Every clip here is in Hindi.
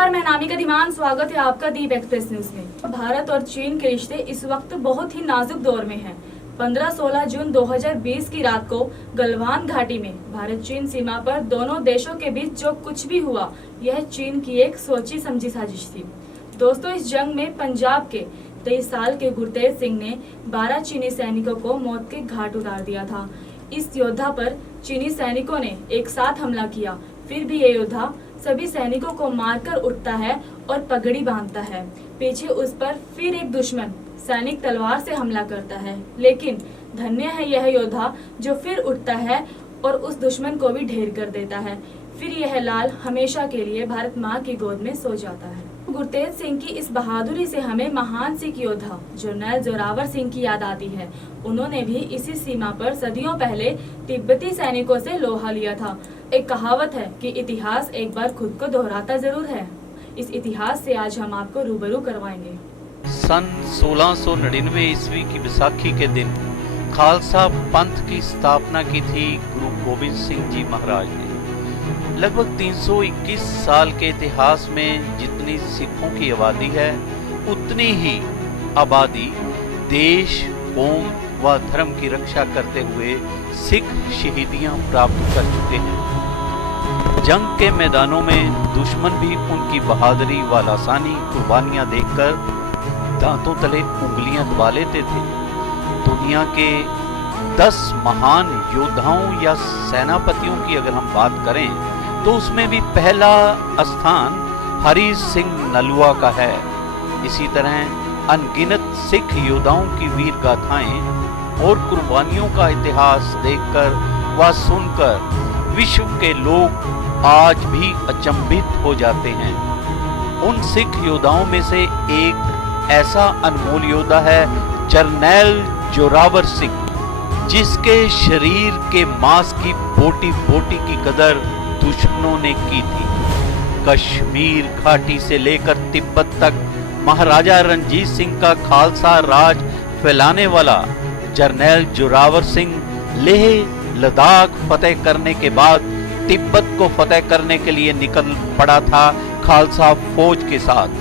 नमस्कार, मैं नामिका धीमान। स्वागत है आपका दीप एक्सप्रेस न्यूज में। भारत और चीन के रिश्ते इस वक्त बहुत ही नाजुक दौर में हैं। 15-16 जून 2020 की रात को गलवान घाटी में भारत चीन सीमा पर दोनों देशों के बीच जो कुछ भी हुआ, यह चीन की एक सोची समझी साजिश थी। दोस्तों, इस जंग में पंजाब के 23 साल के गुरतेज सिंह ने 12 चीनी सैनिकों को मौत के घाट उतार दिया था। इस योद्धा पर चीनी सैनिकों ने एक साथ हमला किया, फिर भी ये योद्धा सभी सैनिकों को मारकर उठता है और पगड़ी बांधता है। पीछे उस पर फिर एक दुश्मन सैनिक तलवार से हमला करता है, लेकिन धन्य है यह योद्धा जो फिर उठता है और उस दुश्मन को भी ढेर कर देता है। फिर यह लाल हमेशा के लिए भारत माँ की गोद में सो जाता है। गुरतेज सिंह की इस बहादुरी से हमें महान सिख योद्धा जनरल जोरावर सिंह की याद आती है। उन्होंने भी इसी सीमा पर सदियों पहले तिब्बती सैनिकों से लोहा लिया था। एक कहावत है कि इतिहास एक बार खुद को दोहराता जरूर है। इस इतिहास से आज हम आपको रूबरू करवाएंगे। सन 1699 ईस्वी की बैसाखी के दिन खालसा पंथ की स्थापना की थी गुरु गोविंद सिंह जी महाराज ने। लगभग 321 साल के इतिहास में जितनी सिखों की आबादी है, उतनी ही आबादी देश, कौम व धर्म की रक्षा करते हुए सिख शहीदियां प्राप्त कर चुके हैं। जंग के मैदानों में दुश्मन भी उनकी बहादुरी व लासानी कुर्बानियां देखकर दांतों तले उंगलियां दबा लेते थे। दुनिया के 10 महान योद्धाओं या सेनापतियों की अगर हम बात करें तो उसमें भी पहला स्थान हरि सिंह नलवा का है। इसी तरह अनगिनत सिख योद्धाओं की वीर गाथाएं और कुर्बानियों का इतिहास देखकर व सुनकर विश्व के लोग आज भी अचंभित हो जाते हैं। उन सिख योद्धाओं में से एक ऐसा अनमोल योद्धा है जनरल जोरावर सिंह, जिसके शरीर के मांस की बोटी बोटी की कदर दुश्मनों ने की थी। कश्मीर घाटी से लेकर तिब्बत तक महाराजा रणजीत सिंह का खालसा राज फैलाने वाला जनरल जोरावर सिंह लेह लद्दाख फतेह करने के बाद तिब्बत को फतेह करने के लिए निकल पड़ा था खालसा फौज के साथ।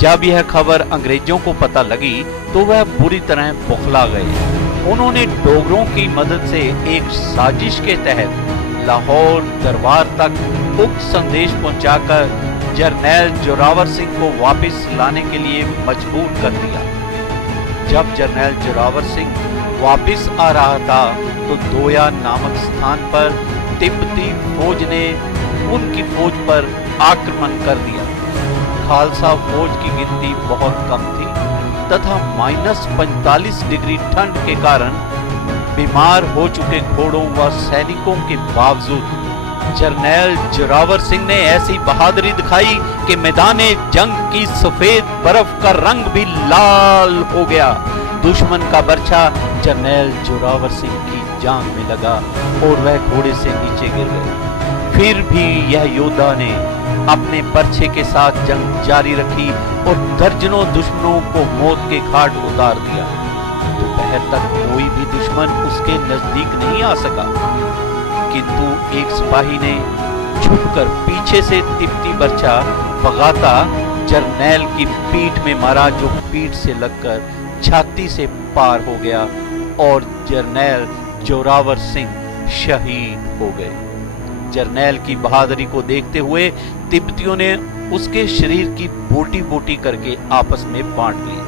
जब यह खबर अंग्रेजों को पता लगी तो वह बुरी तरह बौखला गए। उन्होंने डोगरों की मदद से एक साजिश के तहत लाहौर दरबार तक उक्त संदेश पहुंचाकर जनरल जोरावर सिंह को वापस लाने के लिए मजबूर कर दिया। जब जनरल जोरावर सिंह वापस आ रहा था तो दोया नामक स्थान पर तिब्बती फौज ने उनकी फौज पर आक्रमण कर दिया। खालसा फौज की गिनती बहुत कम थी तथा -45 डिग्री ठंड के कारण बीमार हो चुके घोड़ों व सैनिकों के बावजूद जनरल जोरावर सिंह ने ऐसी बहादुरी दिखाई कि मैदाने जंग की सफेद बर्फ का रंग भी लाल हो गया। दुश्मन का बर्छा जनरल जोरावर सिंह की जांघ में लगा और वह घोड़े से नीचे गिर गए। फिर भी यह योद्धा ने अपने बर्छे के साथ जंग जारी रखी और दर्जनों दुश्मनों को मौत के घाट उतार दिया। दोपहर तक कोई भी दुश्मन उसके नजदीक नहीं आ सका, किंतु एक सिपाही ने छुपकर पीछे से तिब्बती बर्छा भगाता जरनैल की पीठ में मारा, जो पीठ से लगकर छाती से पार हो गया और जरनैल जोरावर सिंह शहीद हो गए। जरनैल की बहादुरी को देखते हुए तिब्बतियों ने उसके शरीर की बोटी बोटी करके आपस में बांट ली,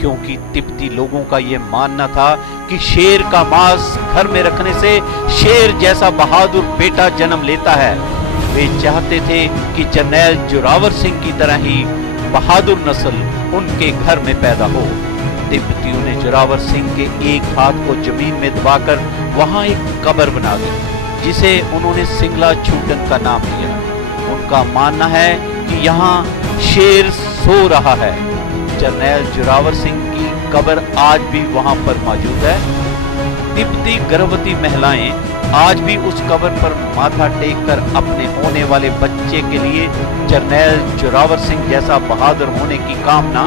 क्योंकि तिब्बती लोगों का यह मानना था कि शेर का मांस घर में रखने से शेर जैसा बहादुर बेटा जन्म लेता है। वे चाहते थे कि जनरल जोरावर सिंह की तरह ही बहादुर नस्ल उनके घर में पैदा हो। तिब्बतियों ने जोरावर सिंह के एक हाथ को जमीन में दबाकर वहां एक कब्र बना दी, जिसे उन्होंने सिंगला छूटन का नाम दिया। उनका मानना है कि यहाँ शेर सो रहा है। जनरल जोरावर सिंह की कब्र आज भी वहां पर मौजूद है। तिब्बती गर्भवती महिलाएं आज भी उस कब्र पर माथा टेक कर अपने होने वाले बच्चे के लिए जनरल जोरावर सिंह जैसा बहादुर होने की कामना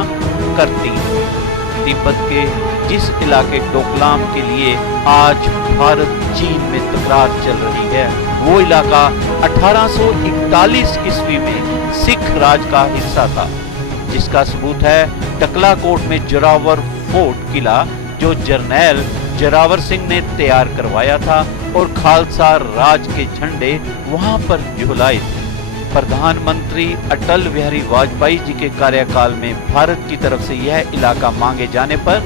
करती हैं। तिब्बत के जिस इलाके डोकलाम के लिए आज भारत चीन में तकरार चल रही है, वो इलाका 1841 ईस्वी में सिख राज का हिस्सा था, जिसका सबूत है टकलाकोट में जोरावर फोर्ट किला, जो जरनैल जोरावर सिंह ने तैयार करवाया था और खालसा राज के झंडे वहां पर झुलाए थे। प्रधानमंत्री अटल बिहारी वाजपेयी जी के कार्यकाल में भारत की तरफ से यह इलाका मांगे जाने पर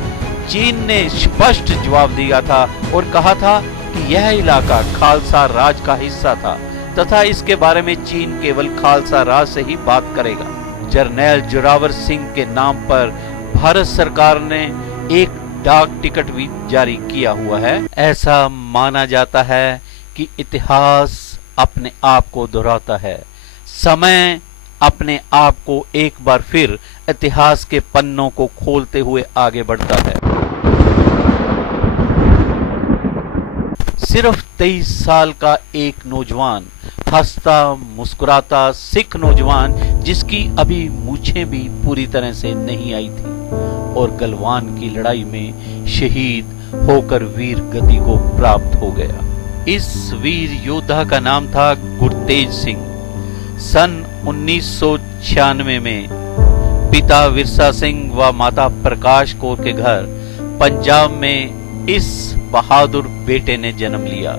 चीन ने स्पष्ट जवाब दिया था और कहा था कि यह इलाका खालसा राज का हिस्सा था तथा इसके बारे में चीन केवल खालसा राज से ही बात करेगा। जरनैल जोरावर सिंह के नाम पर भारत सरकार ने एक डाक टिकट भी जारी किया हुआ है। ऐसा माना जाता है कि इतिहास अपने आप को दोहराता है, समय अपने आप को एक बार फिर इतिहास के पन्नों को खोलते हुए आगे बढ़ता है। सिर्फ 23 साल का एक नौजवान, हंसता मुस्कुराता सिख नौजवान, जिसकी अभी मूछें भी पूरी तरह से नहीं आई थी और गलवान की लड़ाई में शहीद होकर वीर गति को प्राप्त हो गया। इस वीर योद्धा का नाम था गुरतेज सिंह। सन 1996 में पिता विरसा सिंह व माता प्रकाश कौर के घर पंजाब में इस बहादुर बेटे ने जन्म लिया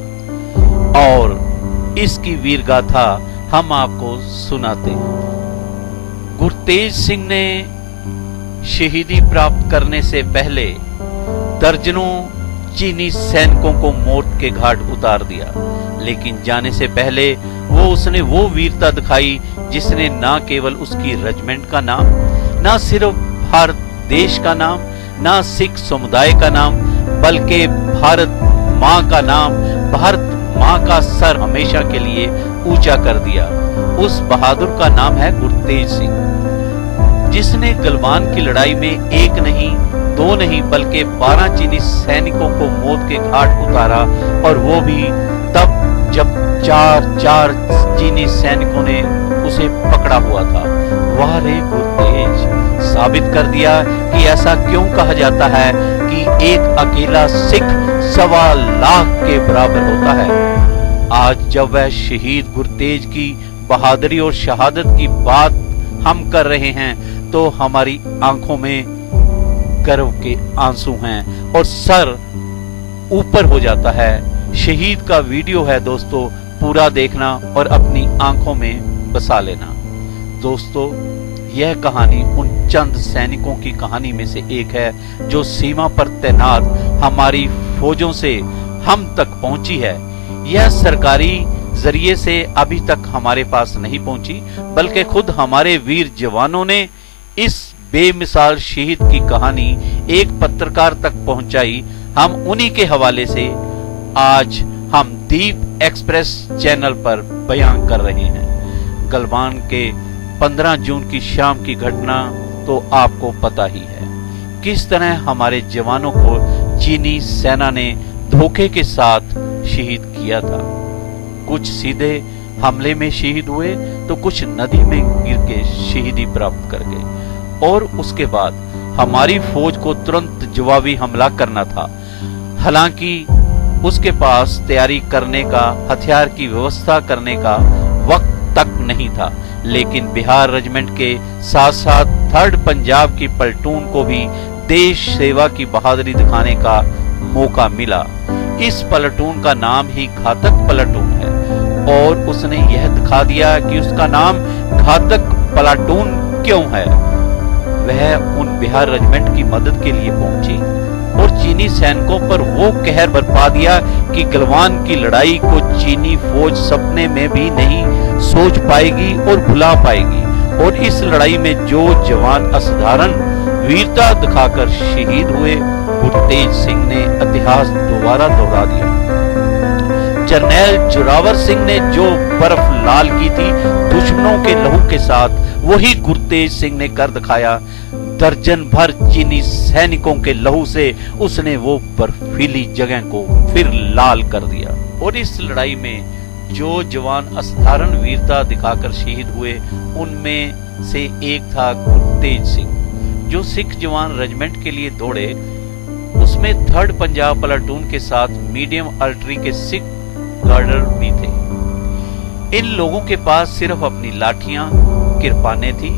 और इसकी वीर गाथा हम आपको सुनाते हैं। गुरतेज सिंह ने शहीदी प्राप्त करने से पहले दर्जनों चीनी सैनिकों को मौत के घाट उतार दिया, लेकिन जाने से पहले उसने वो वीरता दिखाई जिसने ना केवल उसकी रेजिमेंट का नाम, ना सिर्फ भारत देश का नाम, ना सिख समुदाय का नाम, बल्कि भारत माँ का नाम, भारत माँ का सर हमेशा के लिए ऊंचा कर दिया। उस बहादुर का नाम है गुरतेज सिंह, जिसने गलवान की लड़ाई में एक नहीं, दो नहीं, बल्कि 12 चीनी सैनिकों को मौत के घाट उतारा, और वो भी तब जब 4 चीनी सैनिकों ने उसे पकड़ा हुआ था। वाह रे गुरतेज, साबित कर दिया कि ऐसा क्यों कहा जाता है कि एक अकेला सिख 1.25 लाख के बराबर होता है। आज जब वह शहीद गुरतेज की बहादुरी और शहादत की बात हम कर रहे हैं तो हमारी आंखों में गर्व के आंसू हैं और सर ऊपर हो जाता है। शहीद का वीडियो है दोस्तों, पूरा देखना और अपनी आंखों में बसा लेना। दोस्तों, यह कहानी उन चंद सैनिकों की कहानी में से एक है जो सीमा पर तैनात हमारी फौजों से हम तक पहुंची है। यह सरकारी जरिए से अभी तक हमारे पास नहीं पहुंची, बल्कि खुद हमारे वीर जवानों ने इस बेमिसाल शहीद की कहानी एक पत्रकार तक पहुंचाई। हम उन्हीं के हवाले से आज हम दीप एक्सप्रेस चैनल पर बयान कर रहे हैं। गलवान के 15 जून की शाम की घटना तो आपको पता ही है, किस तरह हमारे जवानों को चीनी सेना ने धोखे के साथ शहीद किया था। कुछ सीधे हमले में शहीद हुए तो कुछ नदी में गिर के शहीदी प्राप्त कर गए, और उसके बाद हमारी फौज को तुरंत जवाबी हमला करना था। हालांकि उसके पास तैयारी करने का, हथियार की व्यवस्था करने का वक्त तक नहीं था, लेकिन बिहार रेजिमेंट के साथ साथ 3rd पंजाब की प्लाटून को भी देश सेवा की बहादुरी दिखाने का मौका मिला। इस प्लाटून का नाम ही घातक प्लाटून है और उसने यह दिखा दिया कि उसका नाम घातक प्लाटून क्यों है। वह उन बिहार रेजिमेंट की मदद के लिए पहुंची और चीनी सैनिकों पर वो कहर बरपा दिया कि गलवान की लड़ाई को चीनी फौज सपने में भी नहीं सोच पाएगी और भुला पाएगी। और इस लड़ाई में जो जवान असाधारण वीरता दिखाकर शहीद हुए, गुरतेज सिंह ने इतिहास दोबारा दोहरा दिया। जरनैल जोरावर सिंह ने जो बर्फ लाल की थी दुश्मनों के लहू के साथ, वही गुरतेज सिंह ने कर दिखाया। दर्जन भर चीनी सैनिकों के लहू से उसने वो बर्फीली जगह को फिर लाल कर दिया। और इस लड़ाई में जो जवान असाधारण वीरता दिखाकर शहीद हुए, उनमें से एक था गुरतेज सिंह। जो सिख जवान रेजिमेंट के लिए दौड़े उसमें 3rd पंजाब प्लाटून के साथ मीडियम आर्टिलरी के सिख गार्डर भी थे। इन लोगों के पास सिर्फ अपनी लाठियां, किरपानें थी,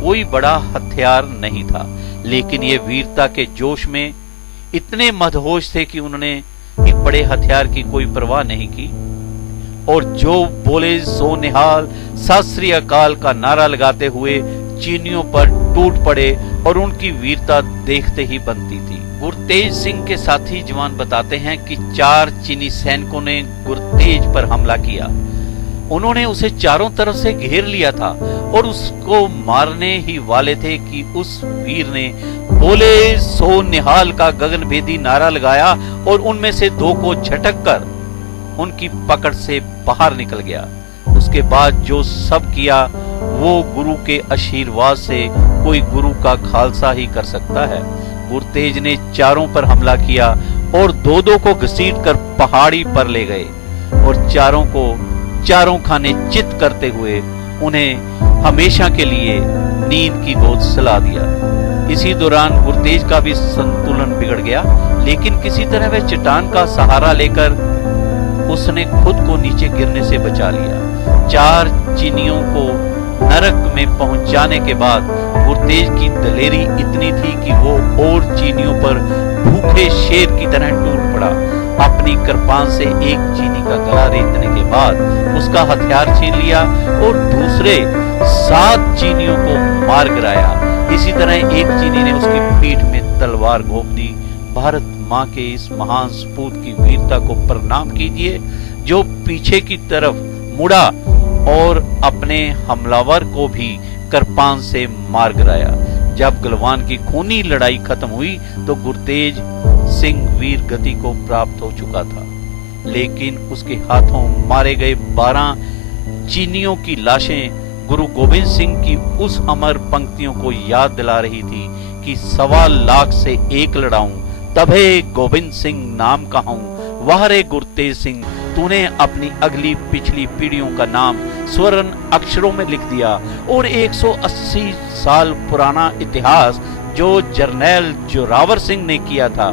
कोई बड़ा हथियार नहीं था, लेकिन ये वीरता के जोश में इतने मदहोश थे कि उन्होंने एक बड़े हथियार की कोई परवाह नहीं की और जो बोले सो निहाल, सत श्री अकाल का नारा लगाते हुए चीनियों पर टूट पड़े और उनकी वीरता देखते ही बनती थी। गुरतेज सिंह के साथी जवान बताते हैं कि 4 चीनी सैनिकों ने गुरतेज पर हमला किया। उन्होंने उसे चारों तरफ से घेर लिया था और उसको मारने ही वाले थे कि उस वीर ने बोले सो निहाल का गगनभेदी नारा लगाया और उनमें से 2 को झटक कर उनकी पकड़ से बाहर निकल गया। उसके बाद जो सब किया वो गुरु के आशीर्वाद से कोई गुरु का खालसा ही कर सकता है। गुरतेज ने चारों पर हमला किया और 2-2 को घसीट कर पहाड़ी पर ले गए और चारों खाने चित करते हुए उन्हें हमेशा के लिए नींद की गोद सुला दिया। इसी दौरान गुरतेज का भी संतुलन बिगड़ गया, लेकिन किसी तरह वह चट्टान का सहारा लेकर उसने खुद को नीचे गिरने से बचा लिया। 4 चीनियों को नरक में पहुंचाने के बाद गुरतेज की दलेरी इतनी थी कि वो और चीनियों पर भूखे शेर की तरह टूट पड़ा। अपनी कृपान से एक चीनी का गला रेतने के बाद उसका हथियार छीन लिया और दूसरे 7 चीनियों को मार गिराया। इसी तरह एक चीनी ने उसकी पीठ में तलवार घोंप दी। भारत माँ के इस महान सपूत की वीरता को प्रणाम कीजिए जो पीछे की तरफ मुड़ा और अपने हमलावर को भी कृपान से मार गिराया। जब गलवान की खूनी लड़ाई खत्म हुई तो गुरतेज सिंह वीर गति को प्राप्त हो चुका था, लेकिन उसके हाथों मारे गए 12 चीनियों की लाशें गुरु गोविंद सिंह की उस अमर पंक्तियों को याद दिला रही थी कि 1.25 लाख से 1 लड़ाऊं तभे गोविंद सिंह नाम कहूं। वाह रे गुरतेज सिंह, तूने अपनी अगली पिछली पीढ़ियों का नाम स्वर्ण अक्षरों में लिख दिया और 180 साल पुराना इतिहास जो जर्नैल जोरावर सिंह ने किया था,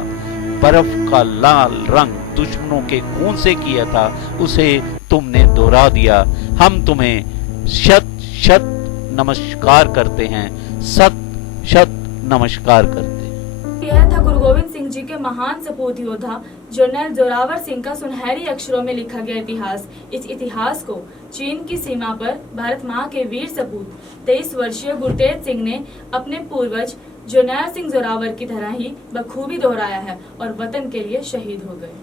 बर्फ का लाल रंग दुश्मनों के खून से किया था, उसे तुमने दोहरा दिया। हम तुम्हें शत शत नमस्कार करते हैं, शत शत नमस्कार करते हैं। यह था गुरु गोविंद सिंह जी के महान सपूत योद्धा जनरल जोरावर सिंह का सुनहरी अक्षरों में लिखा गया इतिहास। इस इतिहास को चीन की सीमा पर भारत माँ के वीर सपूत 23 वर्षीय गुरतेज सिंह ने अपने पूर्वज जनरल सिंह जोरावर की तरह ही बखूबी दोहराया है और वतन के लिए शहीद हो गए।